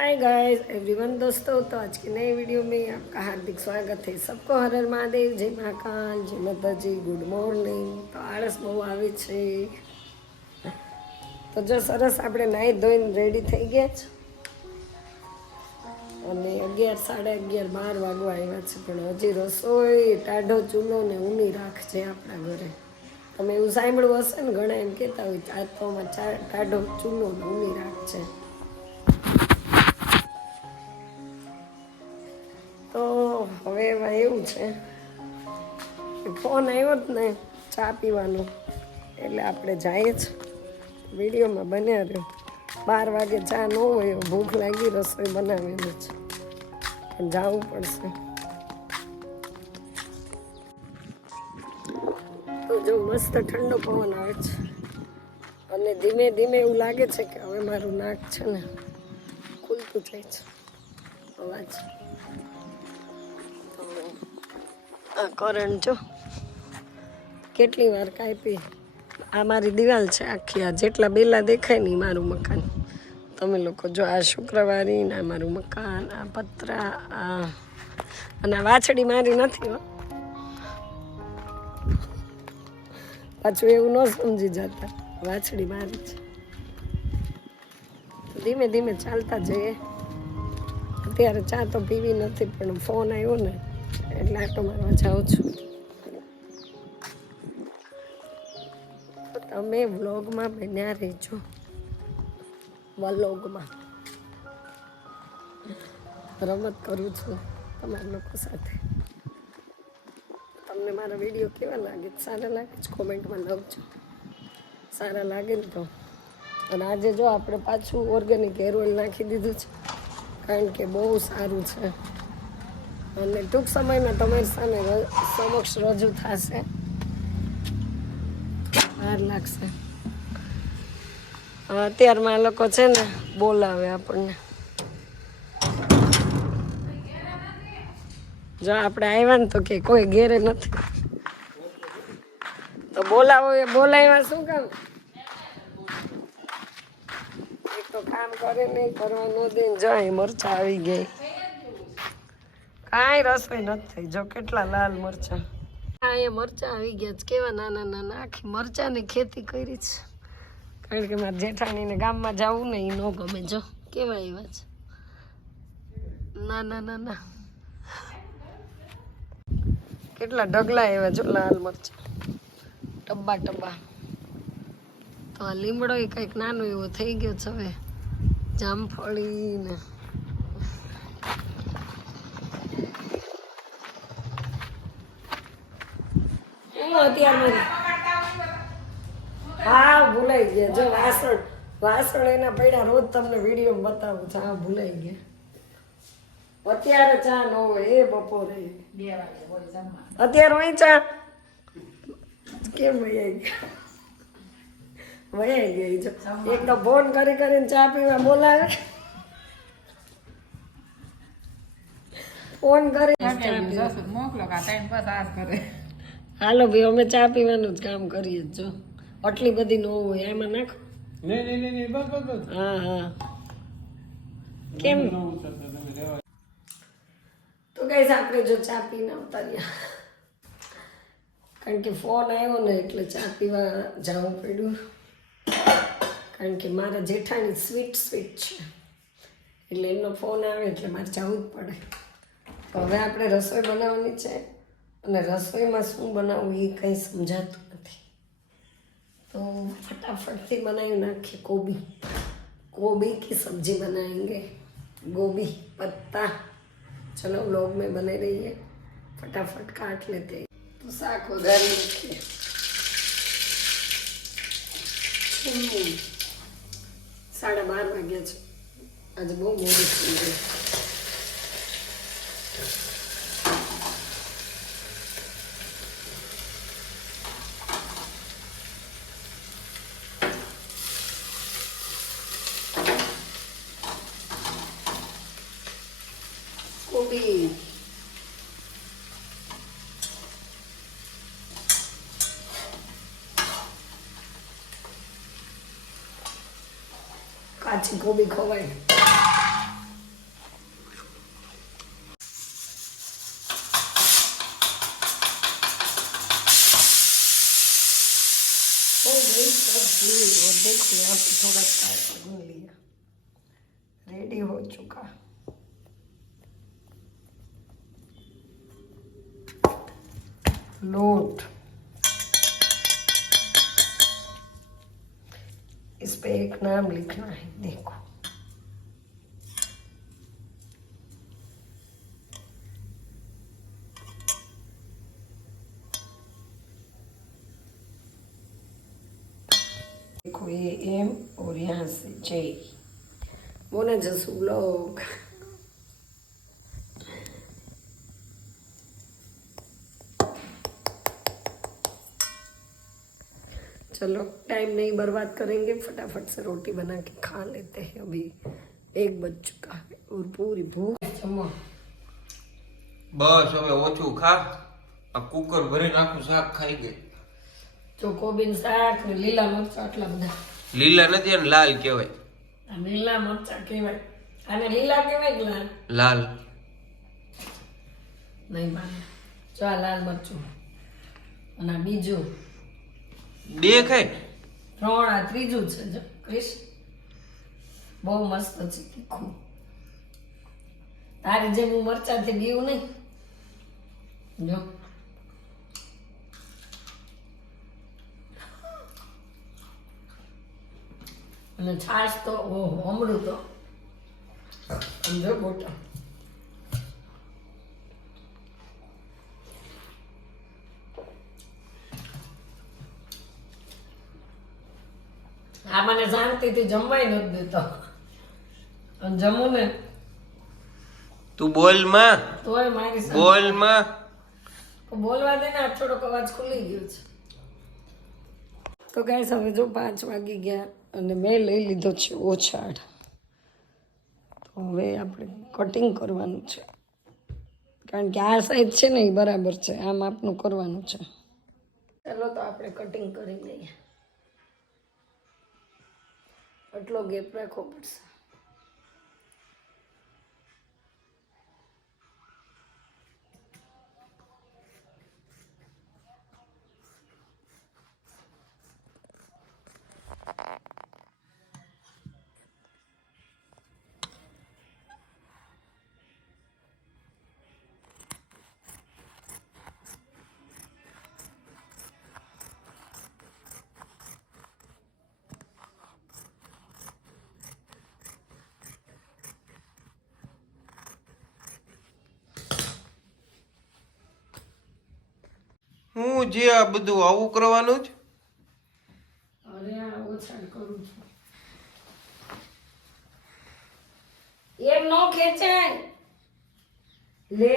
Hi guys everyone दोस्तों, तो आज की नई वीडियो में आपका हार्दिक स्वागत है। सबको हर हर महादेव, जय महाकाल, जय माताजी, गुड મોર્નિંગ। તો આળસ બહુ આવે છે, તો જો સરસ આપણે નાહી ધોઈને રેડી થઈ ગયા છે અને 11 સાડા 11 12 વાગવા આવ્યા છે, પણ હજી રસોઈ ટાઢો ચૂલો ને ઊની રાખ છે આપણા ઘરે। તમે એવું સાંભળ્યું હશે ને, ઘણા એમ કહેતા હોય આજ તો આમાં ટાઢો ચૂલો ને ઊની રાખ છે। તો હવે એમાં એવું છે કે ફોન આવ્યો જ ને ચા પીવાનો, એટલે આપણે જઈએ જ વિડીયોમાં બન્યા રહ્યો। 12 વાગે ચા ન હોય, ભૂખ લાગી, રસોઈ બનાવેલી છે, પણ જવું પડશે। તો જો મસ્ત ઠંડો પવન આવે છે અને ધીમે ધીમે એવું લાગે છે કે હવે મારું નાક છે ને ખુલતું જાય છે અવાજ। આ કરંટ જો કેટલી વાર કાપી। આ મારી દિવાલ છે આખી, આ જેટલા બેલા દેખાય ને મારું મકાન। તમે લોકો જો આ શુક્રવારી ને આ મારું મકાન, આ પતરા, આ અને આ વાછડી મારી નથી હો, પાછું એવું ન સમજી જતા, વાછડી મારી છે। ધીમે ધીમે ચાલતા જઈએ। અત્યારે ચા તો પીવી નથી, પણ ફોન આવ્યો ને એટલે આટો મારવા જાઉં છું। તો તમે વ્લોગમાં બન્યા રહેજો, વ્લોગમાં રમત કરું છું તમારા લોકો સાથે। તમને મારા વિડીયો કેવા લાગે? સારા લાગે છે? કોમેન્ટમાં લખજો, સારા લાગે ને તો। અને આજે જો આપણે પાછું ઓર્ગેનિક હેર ઓઇલ નાખી દીધું છે, કારણ કે બહુ સારું છે અને ટૂંક સમયમાં તમારી સામે સમક્ષ રજૂ થશે। વાર લાગશે। અત્યારમાં આ લોકો છે ને બોલાવે આપણને। જો આપણે આવ્યા ને તો કે કોઈ ઘેરે નથી, તો બોલાવો એ બોલાવ્યા શું કામ? એક તો કામ કરે નહીં, કરવા ન દે, જાય મરચા આવી ગઈ, કાંઈ રસોઈ નથી થઈ। જો કેટલા લાલ મરચા, અહીંયા મરચા આવી ગયા છે, કેવા નાના નાના, આખી મરચાની ખેતી કરી છે, કારણ કે મારા જેઠાણીને ગામમાં જવું ને એ ન ગમે। જો કેવા આવ્યા છે, નાના નાના, કેટલા ઢગલા આવ્યા જો લાલ મરચા, ટબ્બા ટબ્બા। તો આ લીમડો એ કંઈક નાનો એવો થઈ ગયો છે હવે, જામફળી ને હા ભૂલાઈ ગયા। જો વાસણ વાસણ એના પડ્યા, રોજ તમને વિડીયો બતાવું છું। હા ભૂલાઈ ગયા, અત્યારે ચા ન હોય, એ બપોરે 2 વાગે હોય જમવા, અત્યારે હોય ચા કેમ વૈયાઈ ગયા? વૈયાઈ ગઈ જો, એક તો ફોન કરી કરીને ચા પીવા બોલાવે, ફોન કરી મોકલો કા ટાઈમ પાસ આજ કરે। હાલો ભાઈ, અમે ચા પીવાનું જ કામ કરીએ। જો આટલી બધી ન હોય, એમાં નાખો। નહીં બસ હા હા, કેમ? તો ગાઈસ આપણે જો ચા પીને આવતા રહ્યા, કારણ કે ફોન આવ્યો ને એટલે ચા પીવા જવું પડ્યું, કારણ કે મારા જેઠાણી સ્વીટ છે, એટલે એમનો ફોન આવે એટલે મારે જવું જ પડે। તો હવે આપણે રસોઈ બનાવવાની છે, અને રસોઈમાં શું બનાવવું એ કંઈ સમજાતું નથી, તો ફટાફટથી બનાવી નાખીએ। गोभी की सब्जी बनाएंगे, गोभी पत्ता। चलो व्लॉग में बने रहिए, फटाफट काट लेते हैं। तो साग वघारी रखिए। 12:30 વાગ્યા છે, આજે બહુ મોડું થઈ ગયું। કોબી કાચી કોબી ખવાય। देखो यहाँ पे थोड़ा सा भून लिया, रेडी हो चुका। लोट, इस पे एक नाम लिखना है, देखो देखो ये एम और यहाँ से जे। मोना जसू ब्लॉग। चलो टाइम नहीं बर्बाद करेंगे, फटाफट से रोटी बना के खा लेते हैं। अभी 1 बज चुका है और पूरी भूख। बस હવે ઓછું ખા, આ કુકર ભરી નાખું, શાક ખાઈ ગઈ। જો કોબીન શાક ને લીલા મરચા આટલા બધા। લીલા નથી અને લાલ કહેવાય। આ લીલા મરચા કહેવાય, આને લીલા કહેવાય કે લાલ? લાલ નહીં માને। જો આ લાલ મરચું અને આ બીજું બે ખાય, 3 આ ત્રીજું છે। જો ક્રિશ બહુ મસ્ત છે, તીખું। તારી જેમ હું મરચાથી બીવું નહીં। જો અને છાશ તો ઓહો અમૃત તો સમજો ગોટા। આ મને શાંતિથી જમવાય નથી દેતો, અને જમું ને તું બોલ માં, તોય મારી સાથે બોલ માં, બોલવા દે ને। થોડોક અવાજ ખુલી ગયો છે। તો ગાઈસ હવે જો 5 વાગી ગયા અને મેં લઈ લીધો છે ઓછાડ। તો હવે આપણે કટિંગ કરવાનું છે, કારણ કે આ સાઈઝ છે ને એ બરાબર છે, આ માપનું કરવાનું છે। ચાલો તો આપણે કટિંગ કરી લઈએ। આટલો ગેપ રાખવો પડશે। હું જે આ બધું આવું કરવાનું જ। અરે આ ઓછાડ કરું છું, એમ નો ખેંચાય, લે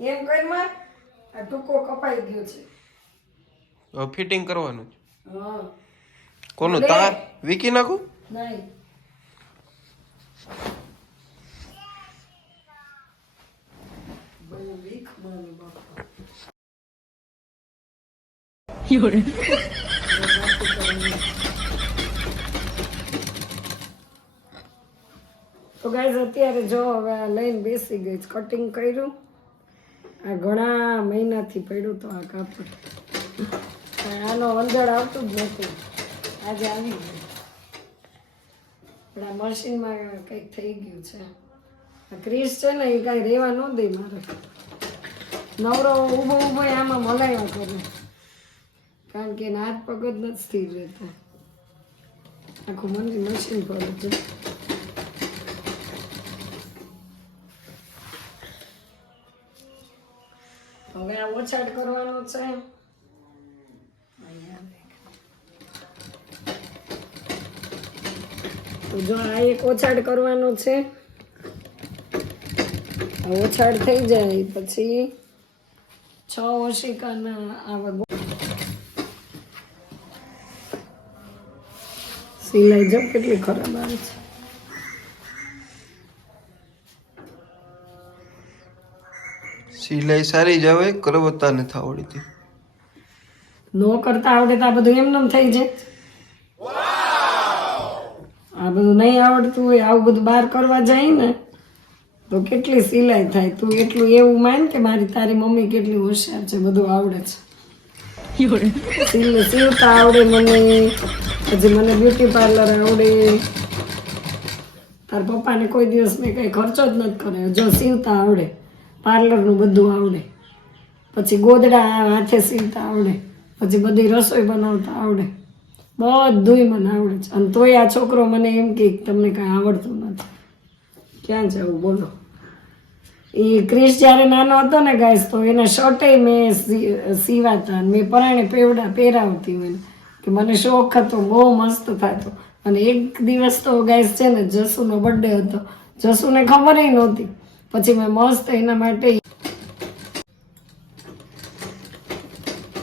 એમ કરમાં આ ટૂંકો કપાઈ ગયો છે। હવે ફિટિંગ કરવાનું જ। હા કોનું તાર વીકી નાખું? નહીં, બહુ વીક મારું બાપા। તો ગાઈઝ અત્યારે જો હવે આ લઈને બેસી ગઈ, કટિંગ કર્યું। આ ઘણા મહિનાથી પડ્યું તો આ કાપડ, આનો વંજળ આવતું જ નહોતું, આજે આવી ગયું। પણ આ મશીનમાં કંઈક થઈ ગયું છે। આ ક્રીસ છે ને એ કાંઈ રહેવા ન દે મારે, નવરો ઊભો ઊભો આમાં મલાયા કરે, કારણ કે એના હાથ પગ જ નથી સ્થિર રહેતા। આખું મશીન પર છે। હવે આ ઓછાડ કરવાનો છે। તો જો આ એક ઓછાડ કરવાનો છે, આ ઓછાડ થઈ જાય પછી 6 ઓશિકાના આવા સિલાઈ જો કેટલી ખરાબ આવે છે। સિલાઈ સારી જ આવે, કરવતા નથી આવડતી। નો કરતા આવડે તો આ બધું એમનેમ થઈ જાય। આ બધું નહીં આવડતું હોય, આવું બધું બહાર કરવા જાય ને તો કેટલી સિલાઈ થાય। તું એટલું એવું માન કે તારી મમ્મી કેટલી હોશિયાર છે, બધું આવડે છે। સીવતા આવડે મને, હજી મને બ્યુટી પાર્લર આવડે. તાર પપ્પાને કોઈ દિવસ મેં કંઈ ખર્ચો જ નથી કર્યો. જો સીવતા આવડે, પાર્લરનું બધું આવડે, પછી ગોદડા હાથે સીવતા આવડે, પછી બધી રસોઈ બનાવતા આવડે, બધુંય મને આવડે છે. અને તોય આ છોકરો મને એમ કે તમને કાંઈ આવડતું નથી. ક્યાં જવું બોલો? એ ક્રિશ જ્યારે નાનો હતો ને ગાઈસ, તો એના શર્ટે મેં સીવાતા, મેં પરાણે પહેરાવતી હોય કે મને શોખ હતો, બહુ મસ્ત થતો. અને એક દિવસ તો ગાઈસ છે ને જસુનો બર્થડે હતો, જસુને ખબર નહોતી, પછી મેં મસ્ત એના માટે.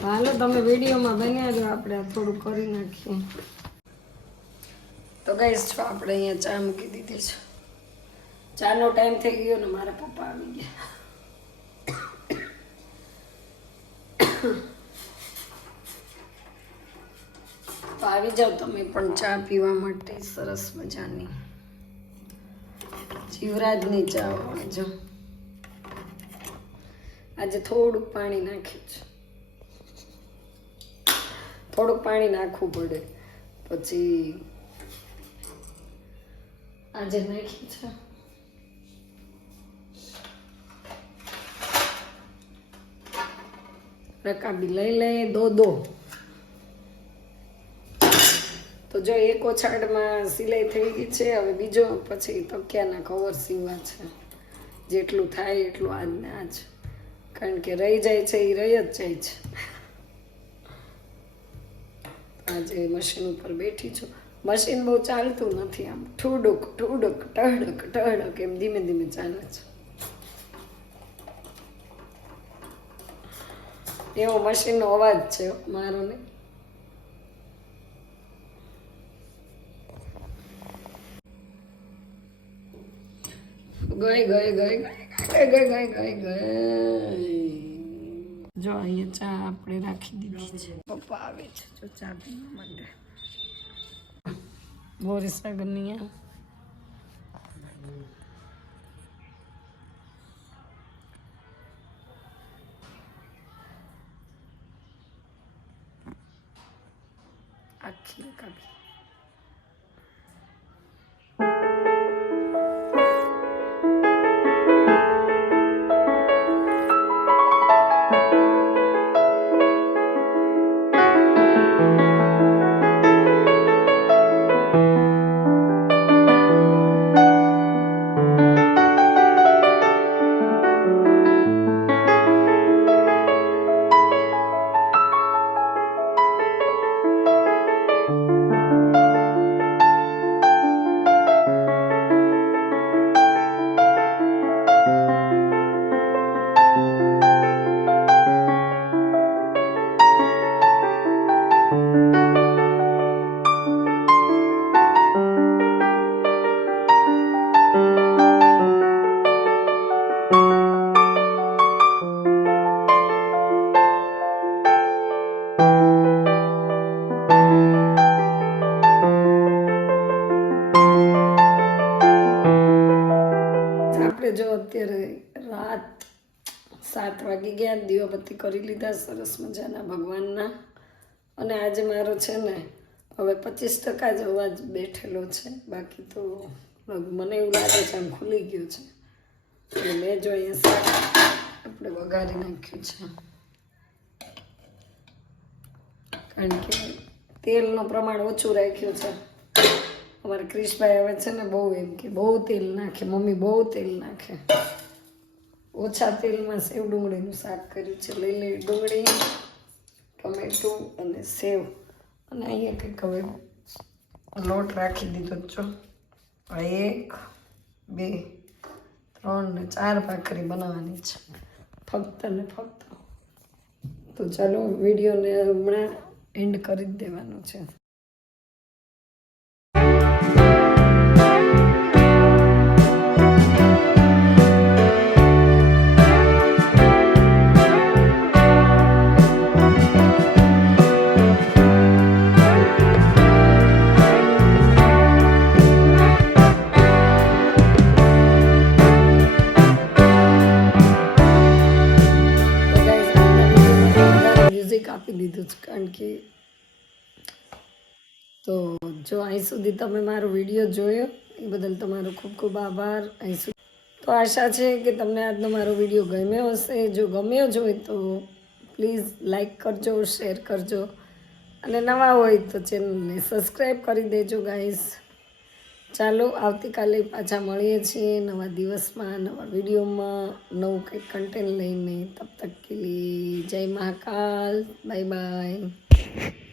હાલો તમે વિડીયોમાં બન્યા જો, આપણે થોડું કરી નાખીએ. તો ગાઈસ જો આપણે અહીંયા ચા મૂકી દીધી છે. ચાનો ટાઈમ થઈ ગયો ને મારા પપ્પા આવી ગયા. તો આવી જાઓ તમે પણ ચા પીવા માટે, સરસ મજાની જીવરાજની ચા જો. આજે થોડુંક પાણી નાખ્યું છે, થોડુંક પાણી નાખવું પડે, પછી આજે નાખી છે. રકાબી લઈ લે દો. તો જો એક ઓછાડમાં સિલાઈ થઈ ગઈ છે. હવે બીજો પછી તકિયાના કવર સીવવા છે. જેટલું થાય એટલું આજ ને આજ, કારણ કે રહી જાય છે એ રહી જ જાય છે. આજે મશીન ઉપર બેઠી છું. મશીન બહુ ચાલતું નથી, આમ ઠુડુક ઠુડુક ટહડક ટહડક એમ ધીમે ધીમે ચાલે છે. એવો મશીનનો અવાજ છે મારો ને. ગઈ. જો અહીંયા ચા આપણે રાખી દીધી છે. પપ્પા આવે છે જો ચા પીવા માટે. બોરિસ સાગરની આખી કાપી. જો અત્યારે રાત 7 વાગી ગયા, દીવાબત્તી કરી લીધા સરસ મજાના ભગવાનના. અને આજે મારો છે ને હવે 25% જ અવાજ બેઠેલો છે, બાકી તો મને એવું લાગે છે આમ ખુલી ગયું છે. એટલે મેં જો અહીંયા શાક આપણે વઘારી નાખ્યું છે, કારણ કે તેલનું પ્રમાણ ઓછું રાખ્યું છે. અમારા ક્રિશભાઈ હવે છે ને બહુ એમ કે બહુ તેલ નાખે, મમ્મી બહુ તેલ નાખે. ઓછા તેલમાં સેવ ડુંગળીનું શાક કર્યું છે. લઈ લઈ ડુંગળી, ટમેટું અને સેવ. અને અહીંયા કંઈક હવે લોટ રાખી દીધો છો. 1 2 3 ને 4 ભાખરી બનાવવાની છે, ફક્ત ને ફક્ત. તો ચાલો વિડીયોને હમણાં એન્ડ કરી જ દેવાનું છે. આપી દીધું તો જો અહીં સુધી તમે મારો વિડીયો જોયો એ બદલ તમારો ખૂબ ખૂબ આભાર. અહીં સુધી તો આશા છે કે તમને આજનો મારો વિડીયો ગમ્યો હશે. જો ગમ્યો જ હોય તો પ્લીઝ લાઈક કરજો, શેર કરજો અને નવા હોય તો ચેનલને સબસ્ક્રાઈબ કરી દેજો ગાઈસ. ચાલો આવતીકાલે પાછા મળીએ છીએ નવા દિવસમાં, નવા વિડીયોમાં, નવું કંઈક કન્ટેન્ટ લઈને. તબ તક કે લીએ જય મહાકાલ, બાય બાય.